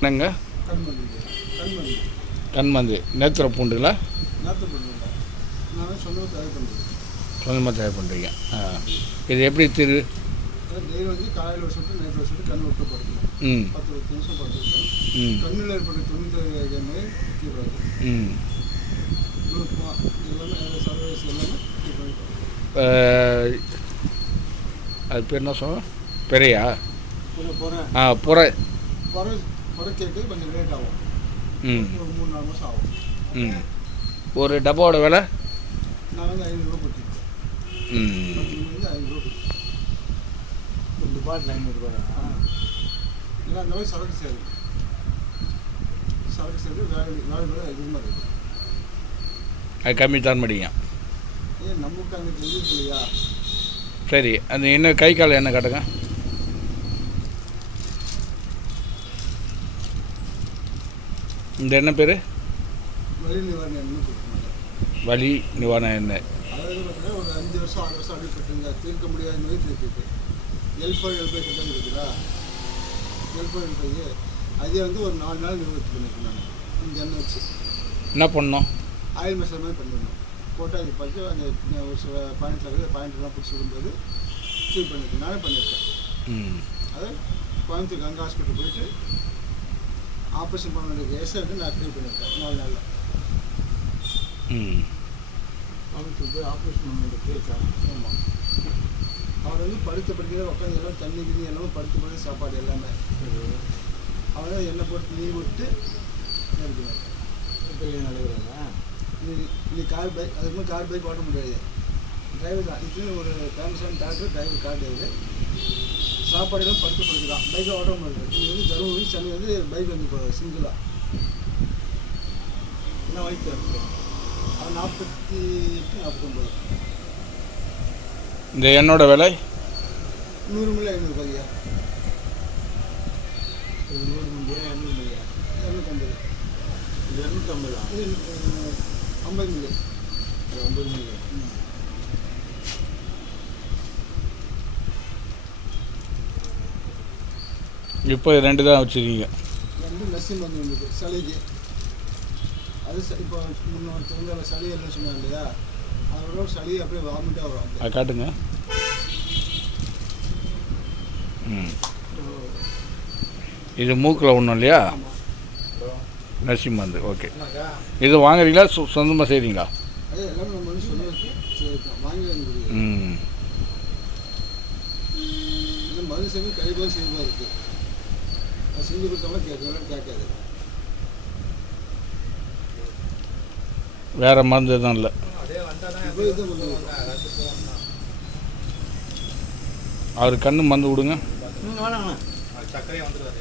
என்னங்க கண்மந்தி நேத்திர பூண்டுங்களா? சொந்தமாக தயார் பண்ணுறீங்க. இது எப்படி திரு டெய்லி வந்து காலையில் ஒரு சொட்டு நைட்டில் ஒரு சொட்டு கண் விட்டு படுக்கணும். 10-10 நிமிஷம் படுத்துக்கிட்டேன். கண்ணில் ஏற்பட்ட துணிந்து எல்லாமே தீவிரம் எல்லாமே சர்வீஸ் எல்லாமே அது பேர் என்ன சொல்ல பெரையா? புறை கேட்டு கொஞ்சம் லேட் ஆகும். ஒரு 3-4 மாதம் ஆகும். ஒரு டப்பாவோட விலை நான் வந்து 500 ரூபா கொடுத்துருக்கேன். 500 ரூபா கொடுத்துருக்கேன். 2 பாட்டில் 500 ரூபா. ஏன்னா அந்த மாதிரி சரக்கு சேருது வேலை அதிகமாக இருக்குது. அது கம்மி தான் மாட்டீங்க. ஏன் நமக்கு அங்கே தெரியுது இல்லையா? சரி, அந்த என்ன கை கால் என்ன காட்டுங்க. இந்த என்ன பேர்? வலி நிவாரண எண்ணெய் கொடுக்கணும். வலி நிவாரண எண்ணெய். அதாவது பார்த்தீங்கன்னா ஒரு 5 வருஷம் 6 வருஷம் அடிப்பட்டுங்க தீர்க்க முடியாத நோய் தீர்க்குது. L4 L5 கட்டம் இருக்குதா? L4 L5 அதே வந்து ஒரு 4 நாள் நிவர்த்தி பண்ணிட்டு நான் இந்த எண்ணெய் வச்சு என்ன பண்ணோம்? ஆயில் மசாலா மாதிரி பண்ணிடணும். போட்டால் அது பார்த்து அந்த ஒரு சில பாயிண்ட்லாம் பிடிச்சி விடும்போது க்ளீன் பண்ணியிருக்கேன். நானே பண்ணியிருக்கேன். அதை கோயம்புத்தூர் கங்கா ஹாஸ்பிட்டல் போயிட்டு ஆப்ரேஷன் பண்ண வேண்டிய கேஸை வந்து நான் க்ளீன் பண்ணியிருக்கேன் 4 நாளில். கோயம்புத்தூர் போய் ஆப்ரேஷன் பண்ண வேண்டிய கேஸா? ஆமாம். அவர் வந்து படுத்த உட்காந்து எல்லாம் தண்ணி கிண்ணி எல்லாமே படுத்து சாப்பாடு எல்லாமே அவரை எண்ணெய் போட்டு நீர் விட்டு நெருக்கினார். இப்போ நடைபெறாங்க. இது கார் பைக், அதுக்கு மேலே கார் பைக் ஓட்ட முடியாது. டிரைவர் தான். இதுன்னு ஒரு ஃபேமஸான டாக்டர் டிரைவர் கார் டிரைவர். சாப்பாடுலாம் படுத்துதான் பைக்கை ஓட்ட முடியாது. இது வந்து தருமபுரி சென்னை வந்து பைக் வந்து போகிறார் சிங்கிளாக. என்ன வயசு இருக்குது? அவன் 48-49. இந்த எண்ணோட விலை 100 மில்லி 500 ரூபாய்யா? 100 மில்லியா 200 மில்லியா? 250. 250 இது 50 மில்லி. 50 மில்லி. இப்போ 2 தான் வச்சுருக்கீங்க. 2 நர்சிங் வந்து இருந்தது சளிக்கு. அது இப்போ முன்னே சளி எல்லாம் சொன்னாங்க இல்லையா? அதோட சளி அப்படியே வாமிட்டாக வரும். அதை காட்டுங்க. இது மூக்கில் ஒன்றும் இல்லையா? நர்சிங் மருந்து. ஓகே. இது வாங்குறீங்களா சொந்தமாக செய்கிறீங்களா? எல்லாமே நம்ம வந்து வாங்கி இந்த மருந்து செய்வது கைபோல் செய்வதாக இருக்குது. அது செஞ்சு கொடுத்தாலும் கேட்காது. வேறு மருந்து எதுவும் இல்லை. அவர் கண்ணு மருந்து கொடுங்க. சர்க்கரையை வந்துடுவாரு.